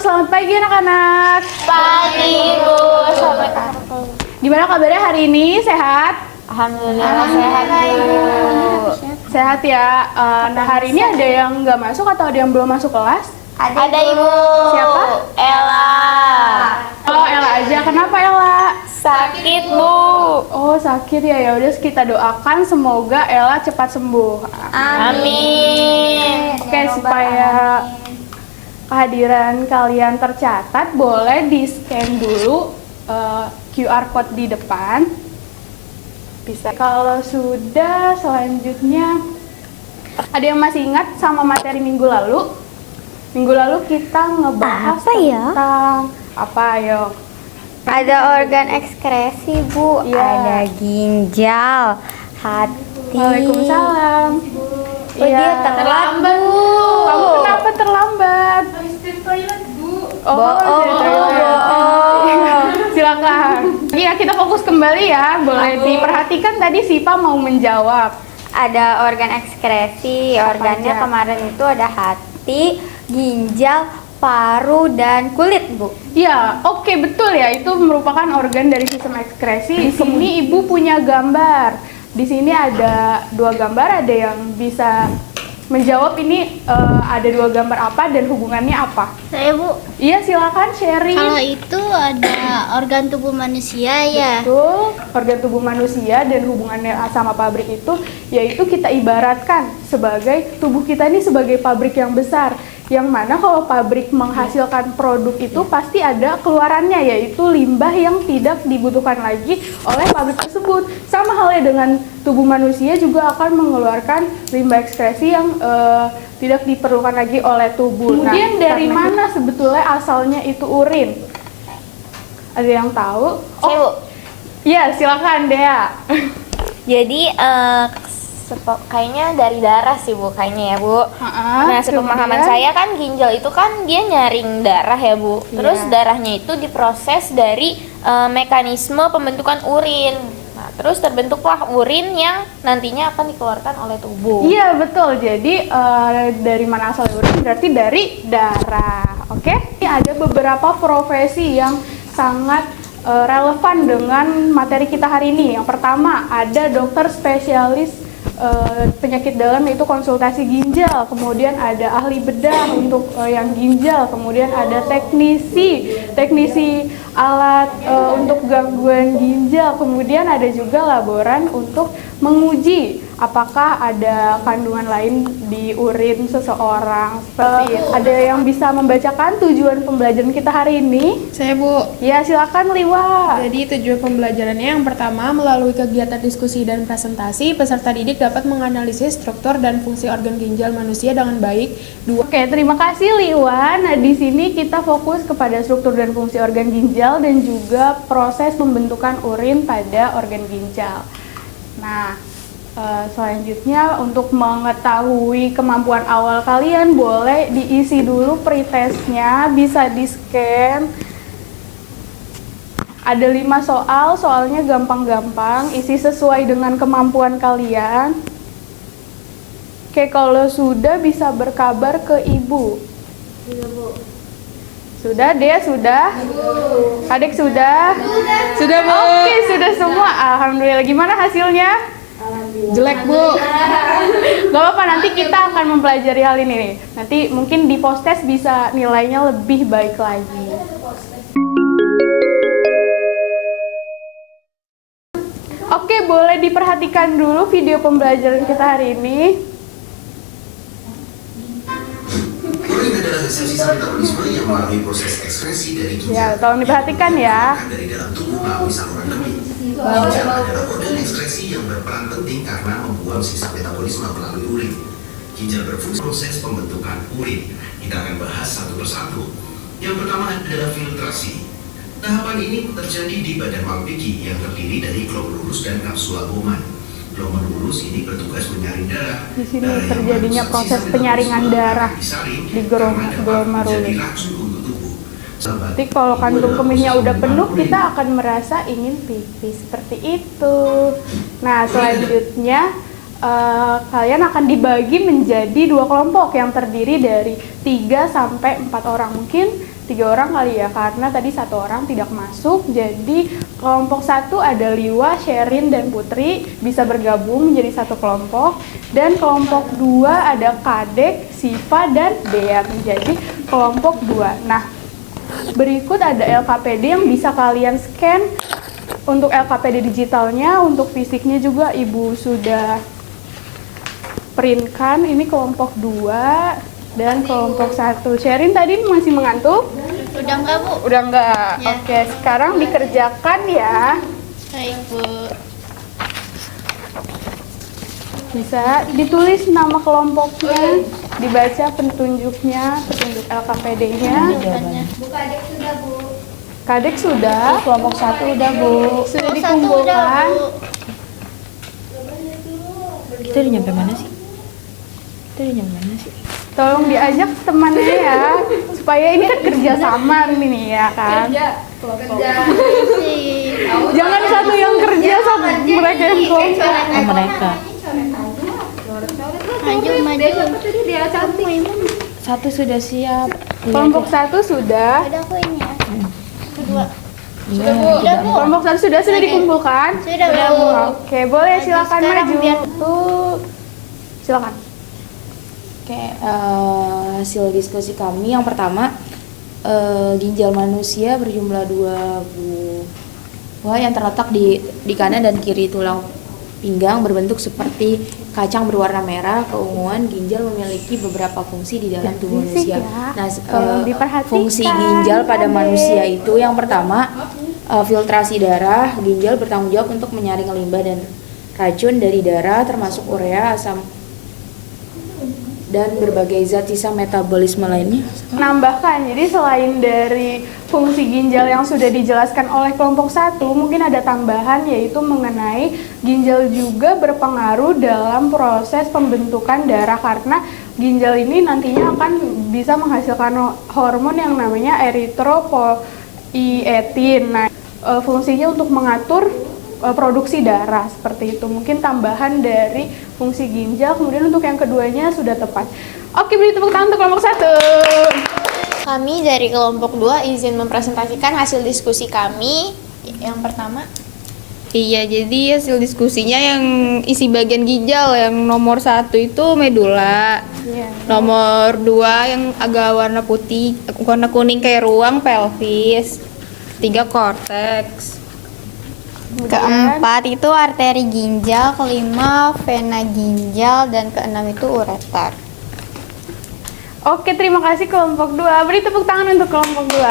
selamat pagi anak-anak. Pagi Bu, selamat pagi. Gimana kabarnya hari ini? Sehat? Alhamdulillah sehat Bu. Sehat ya. Nah hari ini ada yang nggak masuk atau ada yang belum masuk kelas? Ada Ibu. Siapa? Ella. Oh Ella aja. Kenapa Ella? Sakit Bu. Oh sakit ya. Ya udah kita doakan semoga Ella cepat sembuh. Amin. Oke, supaya kehadiran kalian tercatat, boleh di-scan dulu QR code di depan. Bisa. Kalau sudah, selanjutnya ada yang masih ingat sama materi minggu lalu? Minggu lalu kita ngebahas Apa ya? tentang apa, ayo? Ada organ ekskresi Bu. Iya. Ada ginjal, hati. Waalaikumsalam. Oh, dia terlambat Bu. Kamu kenapa terlambat? Habis dari toilet, Bu. Oh, Bohong, dari toilet. bohong. Silakan. Iya, kita fokus kembali ya. Boleh diperhatikan tadi Sipa mau menjawab. Ada organ ekskresi. Organnya aja? kemarin itu ada hati, ginjal, paru, dan kulit Bu. Iya, oke betul ya. Itu merupakan organ dari sistem ekskresi. Di sini Ibu punya gambar. Di sini ada dua gambar. Ada yang bisa menjawab ini ada dua gambar apa dan hubungannya apa? Saya Bu, Iya, silakan sharing. kalau itu ada organ tubuh manusia ya. Betul, organ tubuh manusia dan hubungannya sama pabrik itu, yaitu kita ibaratkan sebagai tubuh kita ini sebagai pabrik yang besar, yang mana kalau pabrik menghasilkan produk itu pasti ada keluarannya, yaitu limbah yang tidak dibutuhkan lagi oleh pabrik tersebut. Sama halnya dengan tubuh manusia juga akan mengeluarkan limbah ekskresi yang tidak diperlukan lagi oleh tubuh. Kemudian dari mana sebetulnya asalnya itu urin? Ada yang tahu? Saya Bu. Iya, silakan Dea. Jadi kayaknya dari darah sih Bu, kayaknya ya Bu. Nah, sepemahaman saya kan ginjal itu kan dia nyaring darah ya Bu. Terus Iya. darahnya itu diproses dari mekanisme pembentukan urin. Nah, terus terbentuklah urin yang nantinya akan dikeluarkan oleh tubuh. Iya, betul. Jadi dari mana asal urin? Berarti dari darah. Oke? Ini ada beberapa profesi yang sangat relevan dengan materi kita hari ini. Yang pertama, ada dokter spesialis penyakit dalam, yaitu konsultasi ginjal. Kemudian ada ahli bedah untuk yang ginjal. Kemudian ada teknisi alat untuk gangguan ginjal. Kemudian ada juga laboran untuk menguji apakah ada kandungan lain di urin seseorang. Seperti itu. Ada yang bisa membacakan tujuan pembelajaran kita hari ini? Saya Bu. Ya, silakan Liwa. Jadi tujuan pembelajarannya yang pertama, melalui kegiatan diskusi dan presentasi, peserta didik dapat menganalisis struktur dan fungsi organ ginjal manusia dengan baik. Oke, terima kasih Liwa. Nah, di sini kita fokus kepada struktur dan fungsi organ ginjal dan juga proses pembentukan urin pada organ ginjal. Nah, selanjutnya untuk mengetahui kemampuan awal kalian, boleh diisi dulu pretestnya, bisa di-scan. Ada 5 soal, soalnya gampang-gampang, isi sesuai dengan kemampuan kalian. Oke, kalau sudah bisa berkabar ke Ibu. Sudah, Dea sudah? Adik sudah? Sudah, Bu. Oke, sudah semua. Alhamdulillah. Gimana hasilnya? Jelek Bu. Gak apa-apa, nanti kita akan mempelajari hal ini nih. Nanti mungkin di post-test bisa nilainya lebih baik lagi. Oke, boleh diperhatikan dulu video pembelajaran kita hari ini. Urin adalah hasil sisa metabolisme yang melalui proses ekskresi dari ginjal. Ya, tolong diperhatikan ya. Dari dalam tubuh melalui saluran kemih. Ginjal adalah organ ekskresi yang berperan penting karena membuang sisa metabolisme melalui urin. Ginjal berfungsi proses pembentukan urin. Kita akan bahas satu persatu. Yang pertama adalah filtrasi. Tahapan ini terjadi di badan Malpighi yang terdiri dari glomerulus dan kapsula Bowman. Glomerulus ini bertugas menyaring darah. Di sini terjadinya proses penyaringan darah di glomerulus. Nanti kalau kandung kemihnya udah penuh, kita akan merasa ingin pipis seperti itu. Nah, selanjutnya kalian akan dibagi menjadi 2 kelompok yang terdiri dari 3 sampai 4 orang. Mungkin 3 orang kali ya, karena tadi 1 orang tidak masuk. Jadi kelompok 1 ada Liwa, Sherin, dan Putri bisa bergabung menjadi 1 kelompok. Dan kelompok 2 ada Kadek, Siva, dan Dea menjadi kelompok 2. Nah, berikut ada LKPD yang bisa kalian scan. Untuk LKPD digitalnya, untuk fisiknya juga Ibu sudah printkan. Ini kelompok 2 dan kelompok 1. Sherin tadi masih mengantuk? Udah enggak, Bu? Udah enggak? Ya. Oke, sekarang dikerjakan ya. Baik, Bu. Bisa ditulis nama kelompoknya, dibaca petunjuknya, petunjuk LKPD-nya. Kadek sudah. Kelompok 1 udah, Bu. Sudah Satu udah, dikumpulkan. Bu. Kita udah nyampe mana sih? Tolong diajak temannya ya, supaya ini kan kerja sama nih ya kan. Si Jangan satu yang kerja sama mereka yang kelompok. Mereka. maju. Satu sudah siap. Kelompok 1 sudah. Udah aku ini ya. Kedua. Sudah, Bu. Udah, Bu. Kelompok 1 sudah dikumpulkan. Sudah, Bu. Oke, boleh silakan sekarang maju. biar- Tuh, silakan. Oke, hasil diskusi kami yang pertama, ginjal manusia berjumlah 2 buah yang terletak di kanan dan kiri tulang pinggang berbentuk seperti kacang berwarna merah. Keunguan ginjal memiliki beberapa fungsi di dalam tubuh Berisik manusia. ya. Nah, Tolong diperhatikan, fungsi ginjal pada Adek. manusia itu yang pertama, filtrasi darah. Ginjal bertanggung jawab untuk menyaring limbah dan racun dari darah termasuk urea, asam dan berbagai zat sisa metabolisme lainnya. Menambahkan, jadi selain dari fungsi ginjal yang sudah dijelaskan oleh kelompok 1, mungkin ada tambahan yaitu mengenai ginjal juga berpengaruh dalam proses pembentukan darah, karena ginjal ini nantinya akan bisa menghasilkan hormon yang namanya eritropoietin. Nah, fungsinya untuk mengatur produksi darah seperti itu. Mungkin tambahan dari fungsi ginjal. Kemudian untuk yang keduanya sudah tepat. Oke, beri tepuk tangan untuk kelompok 1. Kami dari kelompok 2 izin mempresentasikan hasil diskusi kami. Yang pertama, Iya, jadi hasil diskusinya yang isi bagian ginjal yang nomor 1 itu medula, nomor 2 yang agak warna putih, warna kuning kayak ruang pelvis, 3 korteks. keempat itu arteri ginjal, kelima vena ginjal, dan keenam itu ureter. Oke, terima kasih kelompok 2. Beri tepuk tangan untuk kelompok 2.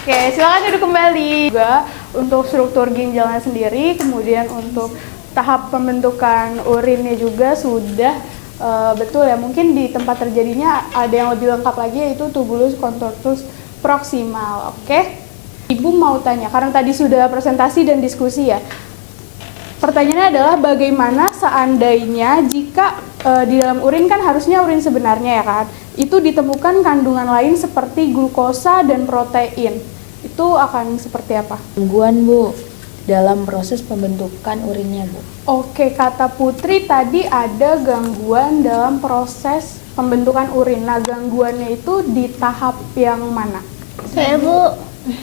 Oke, silakan duduk kembali. Juga untuk struktur ginjalnya sendiri, kemudian untuk tahap pembentukan urinnya juga sudah betul ya. Mungkin di tempat terjadinya ada yang lebih lengkap lagi, yaitu tubulus contortus proximal. Oke, Ibu mau tanya, karena tadi sudah presentasi dan diskusi ya. Pertanyaannya adalah bagaimana seandainya jika di dalam urin kan harusnya urin sebenarnya ya kan, itu ditemukan kandungan lain seperti glukosa dan protein. Itu akan seperti apa? Gangguan, Bu, dalam proses pembentukan urinnya, Bu. Oke, kata Putri tadi ada gangguan dalam proses pembentukan urin. Nah, gangguannya itu di tahap yang mana? Saya, Bu.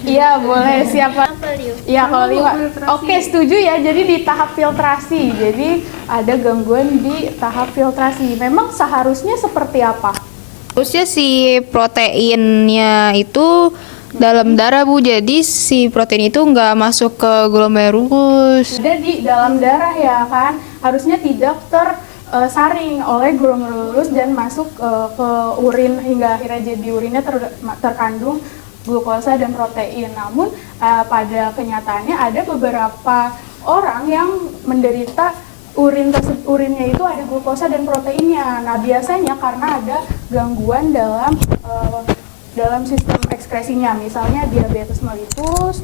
Iya, boleh. Siapa? Liu? Iya, kalau Liwa. Oke, setuju ya. Jadi di tahap filtrasi. Jadi ada gangguan di tahap filtrasi. Memang seharusnya seperti apa? Terusnya si proteinnya itu dalam darah, Bu, jadi si protein itu nggak masuk ke glomerulus. Ada di dalam darah ya kan. Harusnya tidak tersaring oleh glomerulus dan masuk ke urin hingga akhirnya jadi urinnya terkandung glukosa dan protein. Namun pada kenyataannya ada beberapa orang yang menderita urinnya itu ada glukosa dan proteinnya. Nah, biasanya karena ada gangguan dalam sistem ekskresinya, misalnya diabetes mellitus.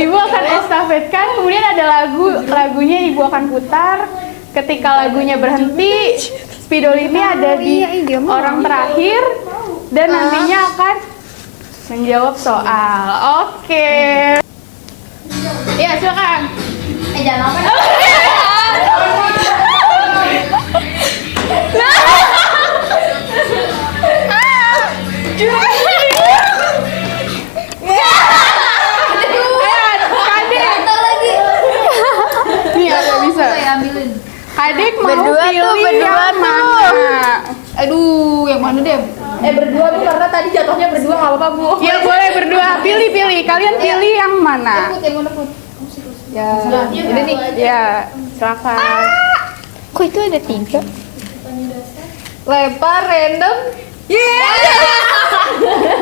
Ibu akan estafetkan, kemudian ada lagunya Ibu akan putar. Ketika lagunya berhenti, spidol ini ada di orang terakhir dan nantinya akan menjawab soal. Oke. Ya, silakan. Jangan apa Berdua Bu, karena tadi jatuhnya berdua nggak apa-apa Bu. Ya boleh berdua, pilih. Kalian pilih yang mana? Ya, ini nih. Ya, silakan. Kok itu ada 3? Lempar random.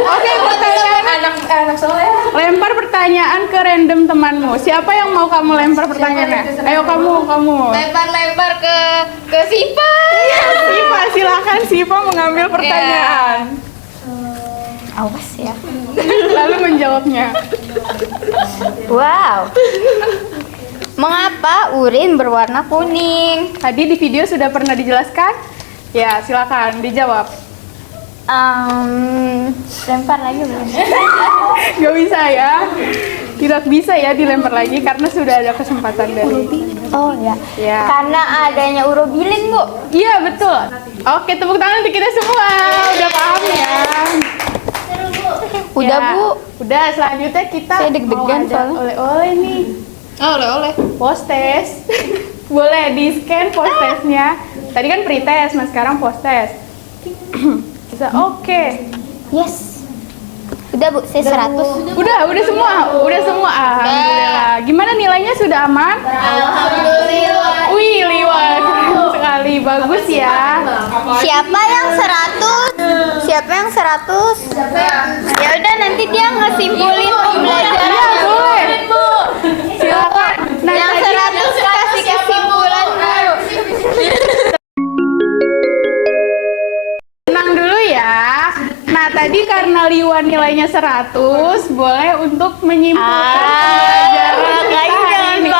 Oke, pertanyaan Anak soleh. lempar pertanyaan ke random temanmu. Siapa yang mau kamu lempar pertanyaannya? Ayo kamu. Lempar ke Sipa. Sipa, silakan Sipa mengambil pertanyaan. Awas ya. Lalu menjawabnya. Wow. Mengapa urin berwarna kuning? Tadi di video sudah pernah dijelaskan? Ya, silakan dijawab. Lempar lagi belum? Gak bisa ya. Tidak bisa ya dilempar lagi karena sudah ada kesempatan dari. Oh ya. Ya. Karena adanya urobilin, Bu. Iya, betul. Oke, tepuk tangan untuk kita semua. Udah paham ya? Udah, Ya, Bu. Udah, selanjutnya kita Saya deg-degan mau ada soalnya. oleh-oleh nih. Oleh-oleh. Post test. Boleh di-scan post testnya. Tadi kan pre-test, mas sekarang post test. Bisa, oke. Yes. Udah, Bu. Saya 100. Udah semua. Alhamdulillah. Gimana nilainya, sudah aman? Alhamdulillah. Wih, liwat. Keren sekali. Bagus ya. Siapa yang 100? Siapa yang 100? Ya udah, nanti dia ngesimpulin pembelajaran. Iya, boleh. Silakan. Nah, Yang tadi 100 kasih kesimpulan dulu. tenang dulu ya. Nah, tadi karena Liwan nilainya 100, boleh untuk menyimpulkan pembelajaran kita hari ini.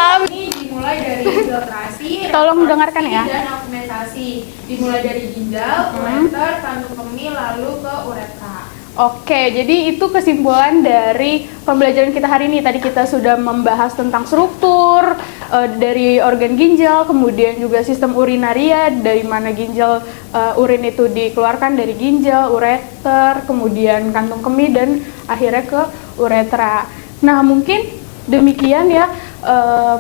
Dimulai dari filtrasi, tolong dengarkan ya. Dan argumentasi dimulai dari ginjal, ureter, kandung kemih, lalu ke uretra. Oke, jadi itu kesimpulan dari pembelajaran kita hari ini. Tadi kita sudah membahas tentang struktur dari organ ginjal, kemudian juga sistem urinaria, dari mana ginjal urin itu dikeluarkan dari ginjal, ureter, kemudian kantung kemih, dan akhirnya ke uretra. Nah, mungkin demikian ya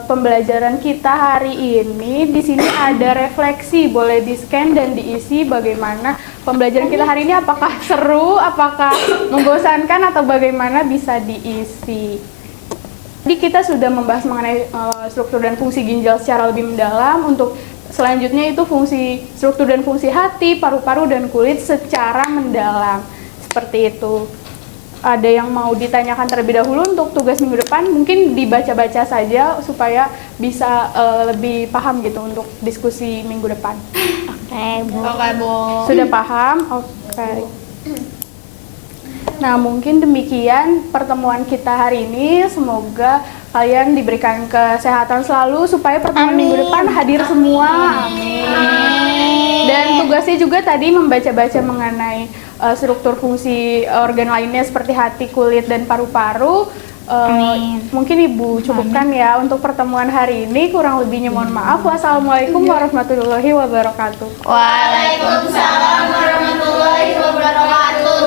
pembelajaran kita hari ini. Di sini ada refleksi, boleh di-scan dan diisi bagaimana pembelajaran kita hari ini, apakah seru, apakah membosankan, atau bagaimana bisa diisi. Jadi kita sudah membahas mengenai struktur dan fungsi ginjal secara lebih mendalam. Untuk selanjutnya itu fungsi struktur dan fungsi hati, paru-paru, dan kulit secara mendalam. Seperti itu. Ada yang mau ditanyakan terlebih dahulu untuk tugas minggu depan? Mungkin dibaca-baca saja supaya bisa lebih paham gitu untuk diskusi minggu depan. Oke, Bu. Sudah paham? Oke. Nah, mungkin demikian pertemuan kita hari ini. Semoga kalian diberikan kesehatan selalu supaya pertemuan minggu depan hadir semua. Amin. Dan tugasnya juga tadi membaca-baca mengenai struktur fungsi organ lainnya seperti hati, kulit, dan paru-paru. Mungkin Ibu cukupkan ya untuk pertemuan hari ini. Kurang lebihnya mohon maaf. Wassalamualaikum warahmatullahi wabarakatuh. Waalaikumsalam warahmatullahi wabarakatuh.